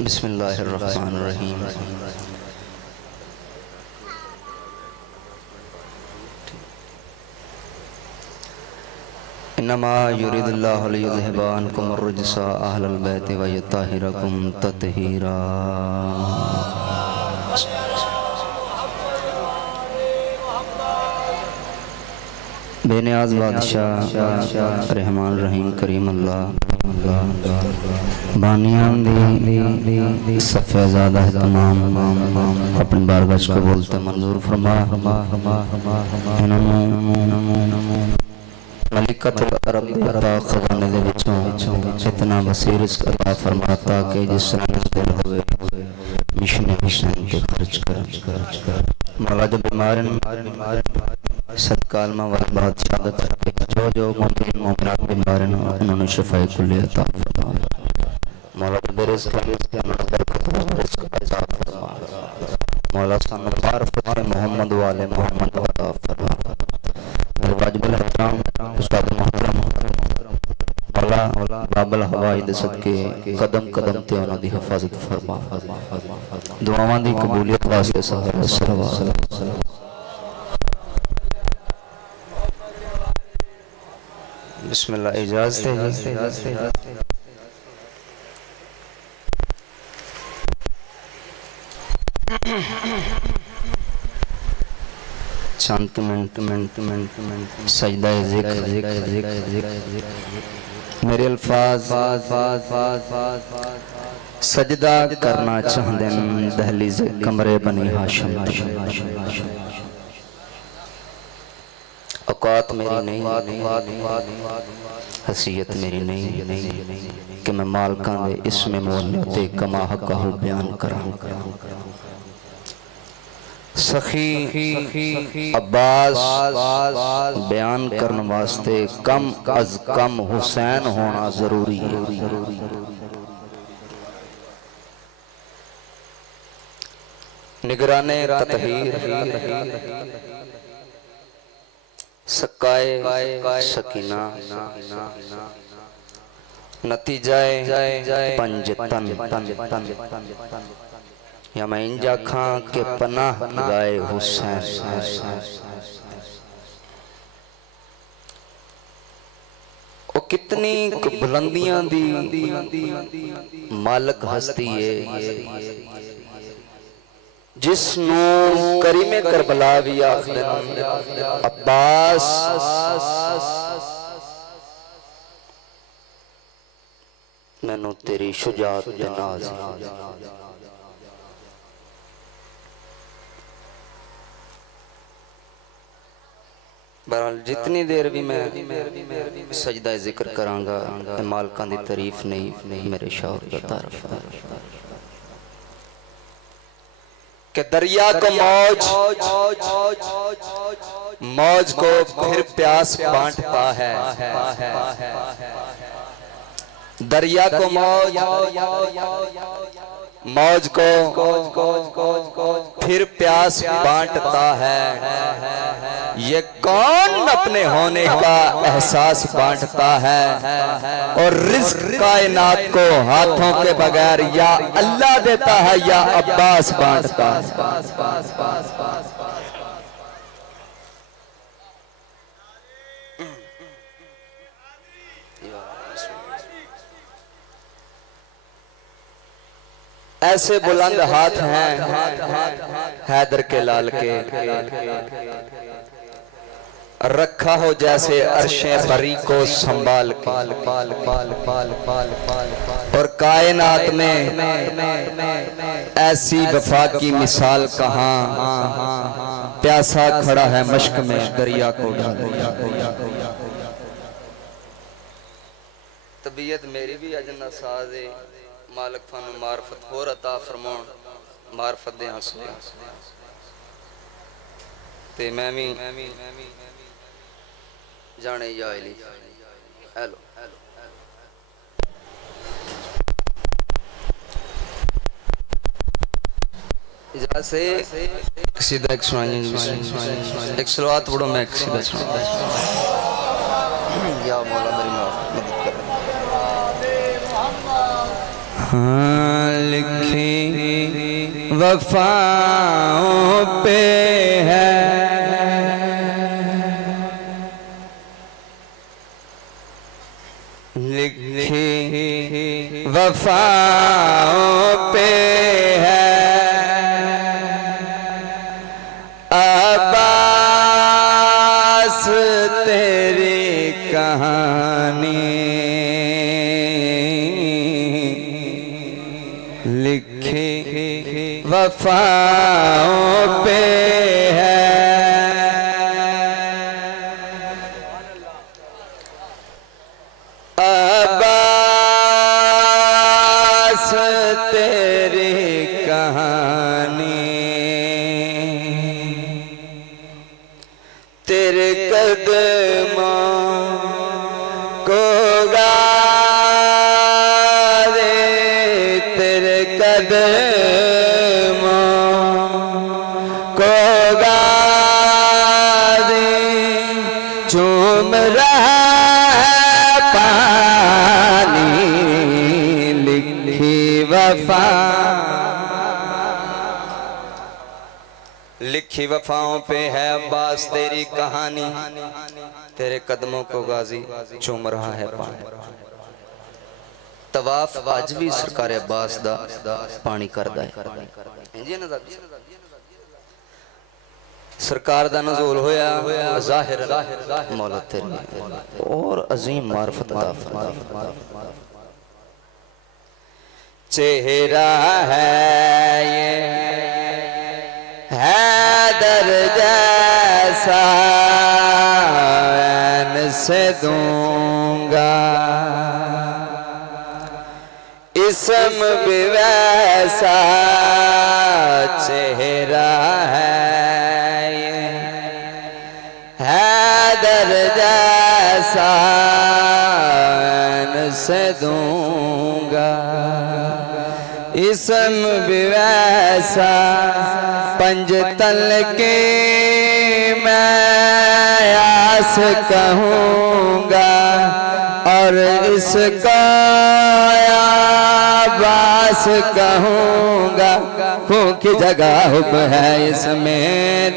बिस्मिल्लाहिर्रहमानिर्रहीम। इन्नमा युरिदुल्लाहु लियुज़हिबा अन्कुमुर रिज्सा अहलल बैति व युत्तहिरकुम तत्हीरा। बेनियाज़ बादशाह रहमान रहीम करीम अल्लाह बानियां दी सफ़ेज़ादा है तमाम अपनी बारगाह को बोलते मंजूर फरमा। मलिकतुल अरब अता ख़ज़ाने दे विचों इतना वसीर अता फरमाता कि जिस तरह दिल होवे मिशन हुसैन के खर्च कर मौला जो बीमार सदकाल में वाली बात शहादत जो जो मोमिन मोमिनात बीमार हैं उन्होंने शफाए कुल्ली अता फरमा। मौला जो बेरिज़्क़ उन्होंने बरकत रिज़्क़ अता फरमा। मौला सानू मारिफत मोहम्मद वाले मोहम्मद अता फरमा। मेरे वाजिबुल एहतराम उस्ताद मोहतरम मौला बाबल हवाई दे सदके कदम कदम ते उन्हां दी हिफाजत फरमा। दुआवां दी कबूलियत वास्ते सल्लल्लाहु बिस्मिल्लाह इजाज़त है। शांत मिनट सजदा ज़िक्र मेरे अल्फाज सजदा करना चाहते हैं दहलीज़ कमरे बनी हाशिम। औकात मेरी नहीं हसीयत मेरी नहीं कि मैं मालकां दे इसमें मोहल्ले ते कमा हक़हु बयान करां। सखी अब्बास बयान करने वास्ते कम अज कम हुसैन होना जरूरी है। निगराने ततहीर सकाए सकीना नतीजाए पंजतन या मैं इंजा खां के पनाह गाए हुसैन। वो कितनी बुलंदियां दी मालक हस्ती है जिसनू करीमे करबला भी आखदे अब्बास मैनू तेरी शुजात दे नाज़। बहरहाल जितनी देर भी मैं सजदा जिक्र करांगा मालकां दी तारीफ नहीं मेरे शौक दा तारफ के दरिया को मौज को फिर प्यास बांटता है। दरिया को मौज को फिर प्यास बांटता है। ये कौन अपने होने का एहसास बांटता है और रिज़्क़ कायनात को हाथों के बगैर या अल्लाह देता है या अब्बास बांटता है। ऐसे बुलंद हाथ हैं हैदर के लाल के रखा हो जैसे अर्शे बरी को संभाल के और कायनात में ऐसी वफा की मिसाल कहाँ। प्यासा खड़ा है मश्क में दरिया को तबीयत मेरी भी अजना साज है। मालिक थानू मार्फत होर अता फरमाउण मार्फत दे हंस ते मैं भी जाने जाइली। हेलो इजाज़त से सीधा एक सुनाइए एक सलवात पढ़ो मैं एक सीधा सुनाऊं। या मौला मेरी मदद कर। हाँ लिखी वफाओं पे है, लिखी वफाओं पे है, अब्बास तेरी कहानी, लिखी वफाओं पे है, अब्बास तेरी कहानी, तेरे कदमों को गा दे, तेरे कदमों को गा दे, चूम रहा है पानी, लिखी वफा, लिखी वफाओं पे है अब्बास तेरी कहानी, तेरे कदमों को गाजी चूम रहा है पानी। तवाफ आज भी सरकार अब्बास दा पानी करदा है, सरकार दा नज़ूल होया ज़ाहिर मौला तेरी और अजीम मार्फत अता फरमा। चेहरा है ये हैदर जैसा ऐन से दूंगा, इसम भी वैसा चेहरा है ये हैदर जैसा ऐन से दूंगा, इसम भी वैसा पंजतल के मैं आस कहूँगा, और इसका आबास कहूँगा, खूं की जगह हुब है इसमें,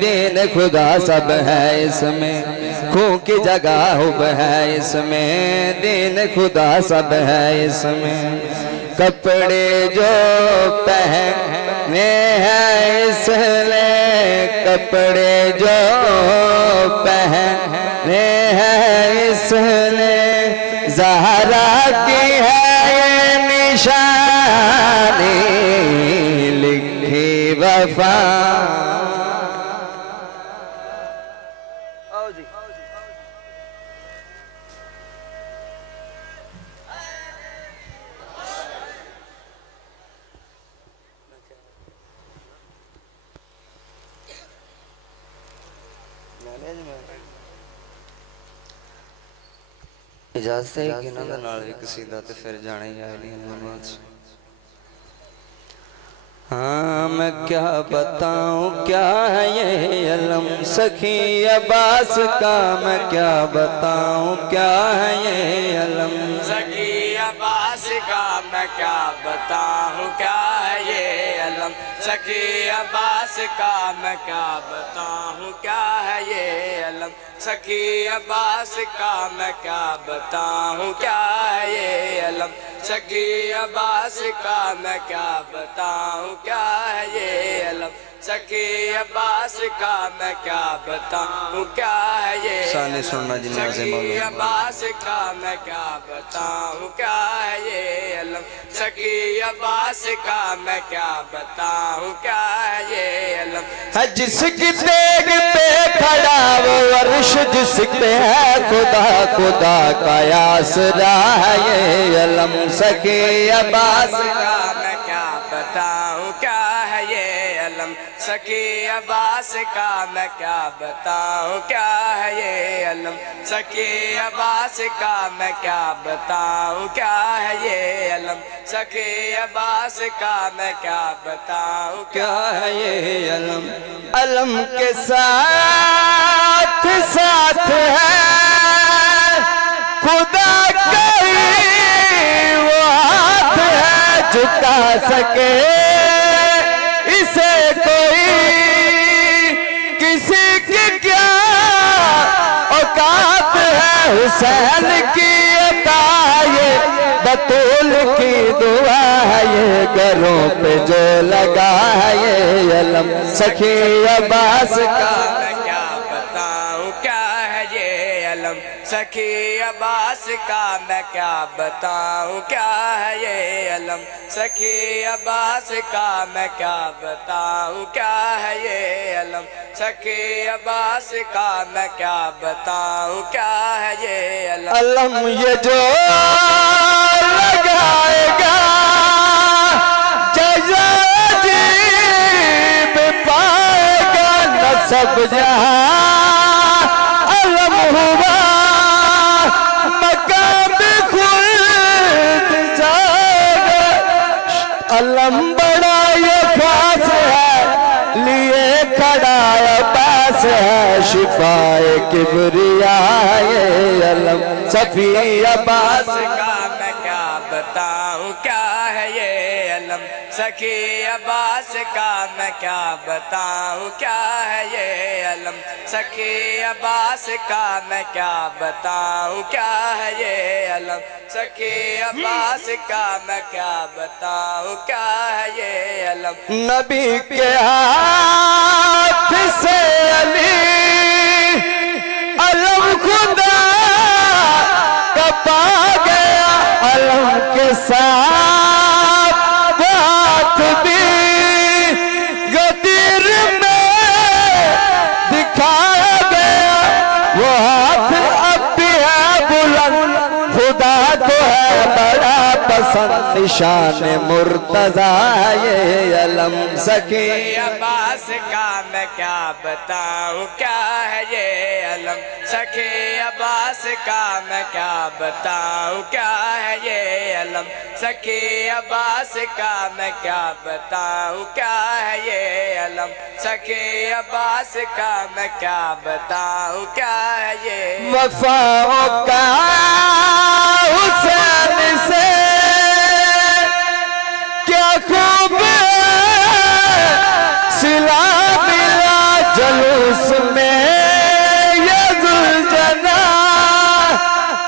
दीन खुदा सब है इसमें, खूं की जगह हुब है इसमें, दीन खुदा सब है इसमें, कपड़े जो पहने हैं इसने, कपड़े जो पहने हैं इसने, ज़हरा की है ये निशानी, लिखी वफा। इजाजत है कि ना नाल भी कसीदा ते फिर जाने ही आए नहीं। हाँ मैं क्या बताऊँ क्या है ये अलम सखी अब्बास का, मैं क्या बताऊँ क्या है ये अलम सखी अब्बास का, मैं क्या बताऊँ क्या है ये अलम सखी अब्बास का, मैं क्या बताऊँ क्या है ये अलम सखी अब्बास का, मैं क्या बताऊँ क्या है ये अलम सखी अब्बास का, मैं क्या बताऊँ क्या है ये अलम सखी अब्बास का, मैं क्या बताऊँ क्या है ये साने सुनना जिन्ना से सखी अब्बास का, मैं क्या बताऊँ क्या है ये अलम सखी अब्बास का, मैं क्या बताऊँ क्या है ये अलम है जिसकी देग पे खड़ा वो अर्श जिस पे है खुदा, खुदा का आसरा है ये अलम सखी अब्बास का, मैं क्या बताऊँ क्या है ये अलम सखी अब्बास का, मैं क्या बताऊँ क्या है ये अलम सखी अब्बास का, मैं क्या बताऊँ क्या है ये अलम सखी अब्बास का, मैं क्या बताऊँ क्या है ये अलम, अलम के साथ साथ है खुदा का वो हाथ है, झुक सके इसे कोई, किसी की क्या औकात है हुसैन की अता, ये बतूल की दुआ है, ये घरों पे जो लगा है ये अलम सखी अब्बास का। मैं क्या बताऊं क्या है ये अलम सखी अब्बास का, मैं क्या बताऊं क्या है ये अलम सखी अब्बास का, मैं क्या बताऊं क्या है ये अलम सखी अब्बास का, मैं क्या बताऊं क्या है ये अलम। ये जो लगाएगा जजा जीब पाएगा न सब जहां अलम हुआ मकाम खुद जाएगा। अलम बड़ा ये खास है लिए खड़ा अब्बास है, शिफाए किबरिया ये अलम सफी अब्बास का, मैं क्या बताऊं क्या है ये अलम सखी अब्बास का, मैं क्या बताऊं क्या है ये अलम सखी अब्बास का, मैं क्या बताऊं क्या है ये अलम सखी अब्बास का, मैं क्या बताऊं क्या है ये अलम। नबी के हाथ से अली अलम खुदा कपा गया, अलम के साथ बात भी गदीर में दिखाया गया, वो हाथ अब भी है बुलंद खुदा को है बड़ा पसंद, निशान मुर्तजा ये अलम सखी अब्बास का, मैं क्या बताऊं क्या है ये अलम सखी अब्बास का, मैं क्या बताऊं क्या है ये अलम सखी अब्बास का, मैं क्या बताऊं क्या है ये अलम सखी अब्बास का, मैं क्या बताऊं क्या है ये। वफाओं का हुसैन से क्या खूब सिला मिला जुलूस में ये जुलजना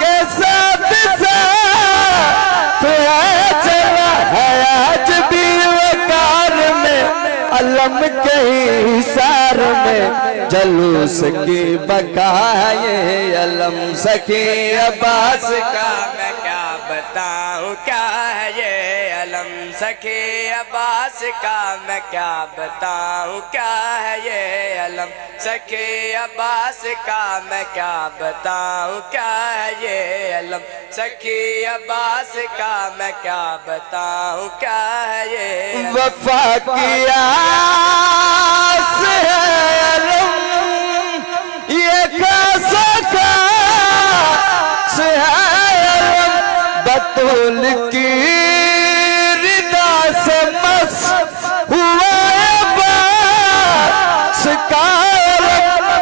के साथ साथ है चला है आज भी वकार में, अलम के हिसार में जुलूस की बका ये अलम सखी अब्बास का, मैं क्या बताऊं क्या है ये अलम सखी अब्बास का, मैं क्या बताऊं क्या है ये अलम सखी अब्बास का, मैं क्या बताऊं क्या है ये अलम सखी अब्बास का, मैं क्या बताऊं क्या है ये। वफा किया बतूल की रिदा से मस हुआ अब्बास का,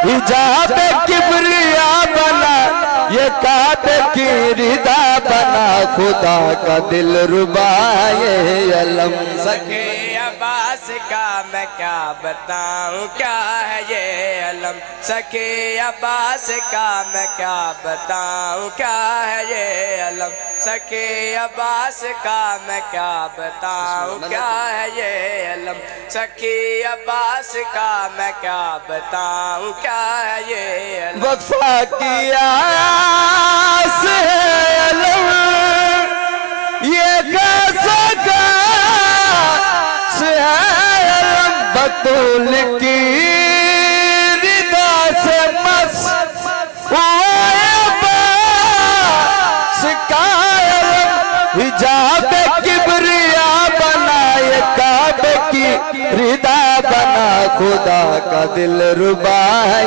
हिजाब किबरिया बना ये काबे की रिदा बना, खुदा का दिल रुबा ये अलम सखी अब्बास का, मैं क्या बताऊं क्या है ये अलम सखी अब्बास का, मैं क्या बताऊं क्या है ये अलम सखी अब्बास का, मैं क्या बताऊं क्या है ये अलम सखी अब्बास का, मैं क्या बताऊं क्या है ये अलम। वफा किया से अलम ये कैसा बतूल की रिदा से मस हिजाब किबरिया बनाए काबे की रिदा बना, खुदा का दिल रुबा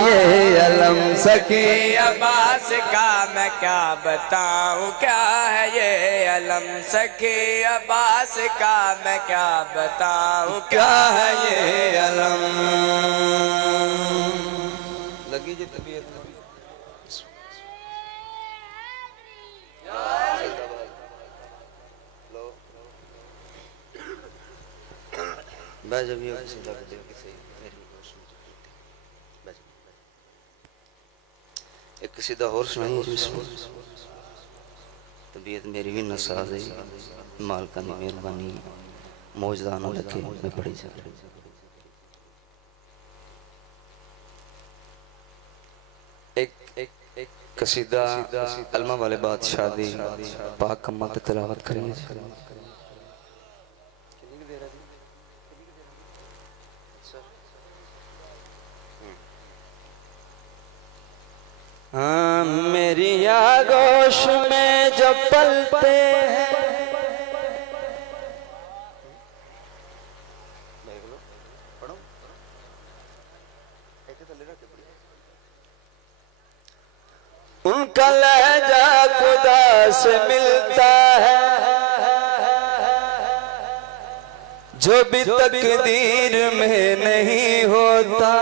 ये अलम सखी अब्बास का, मैं क्या बताऊं क्या है ये अलम सखी अब्बास का, मैं क्या बताऊं क्या है ये अलम। लगी जी तबीयत बैज अभी सीधा कर दे किसी मेरी होश में बैज एक सीधा और सुनाई तबीयत मेरी भी नसाज है मालका की मेहरबानी मौजदान रखे मैं पढ़ी जा एक एक एक कसीदा अलमा वाले बादशाह दी पाक कम्मा ते तिलावत करेंगे। हाँ मेरी आगोश में जब पलते हैं उनका लहजा खुदा से मिलता है जो भी तकदीर में नहीं होता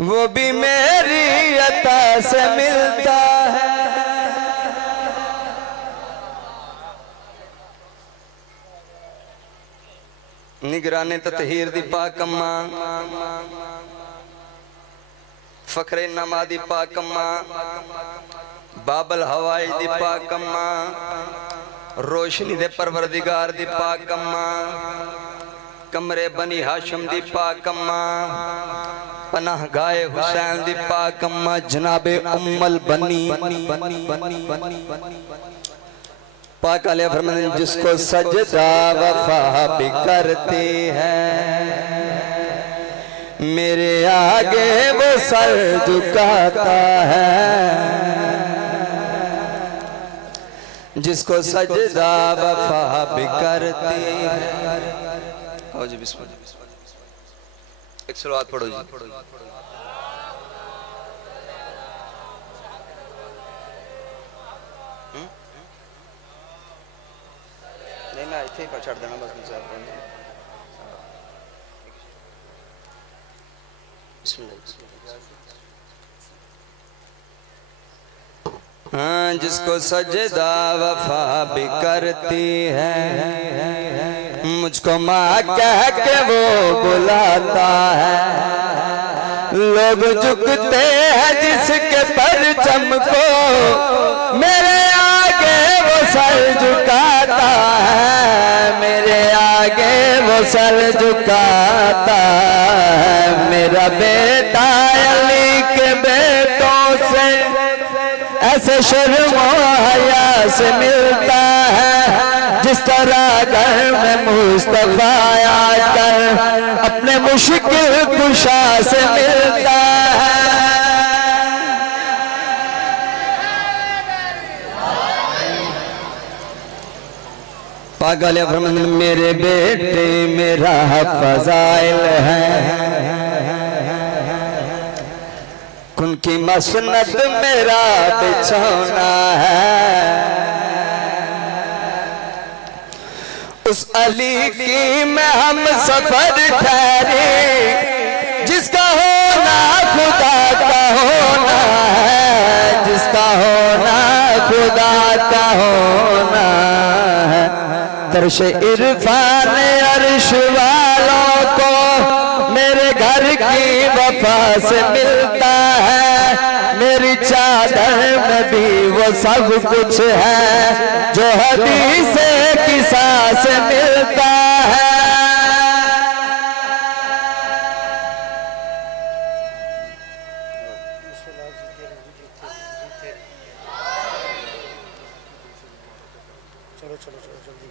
वो भी मेरी अता से मिलता है। निगराने ततहीर दी पाक अम्मा फखरे नमा दी पाक अम्मा बाबल हवाई दी पाक अम्मा रोशनी दे परवरदिगार दी पाक अम्मा कमरे बनी हाशम दी पाक अम्मा पनाह गाए हुसैन दी पाक अम्मा जनाबे उम्मल बनी पाक आले फरमाते जिसको सजदा वफा भी करती है मेरे आगे वो सर झुकाता है जिसको सजदा वफा भी करती है। आओ जी बिस्मिल्लाह एक सलावत पढ़ो जी। नहीं मैं इतने पर छड़ देना बस मुझे हाँ जिसको सजदा वफा भी करती है मुझको माँ कह के वो बुलाता है लोग झुकते हैं जिसके परचम को मेरे आगे वो सर झुकाता है मेरे आगे वो सर झुकाता है। मेरा बेटा अली के बेटों से ऐसे शर्म हया से मिलता है जिस तरह घर में मुस्तफा आकर अपने मुश्किल कुशा से मिलता है। पागल फरमान मेरे बेटे मेरा फजाइल है उनकी मसनद मेरा बिछौना है उस अली की मैं हम सफर ठहरे जिसका होना खुदा का होना है जिसका होना खुदा का होना है। तरश इरफान अर्श वालों को मेरे घर की वफा से मिलता है मेरी चादर में भी वो सब कुछ है जो हदीस किसा से मिलता है। चलो चलो चलो जल्दी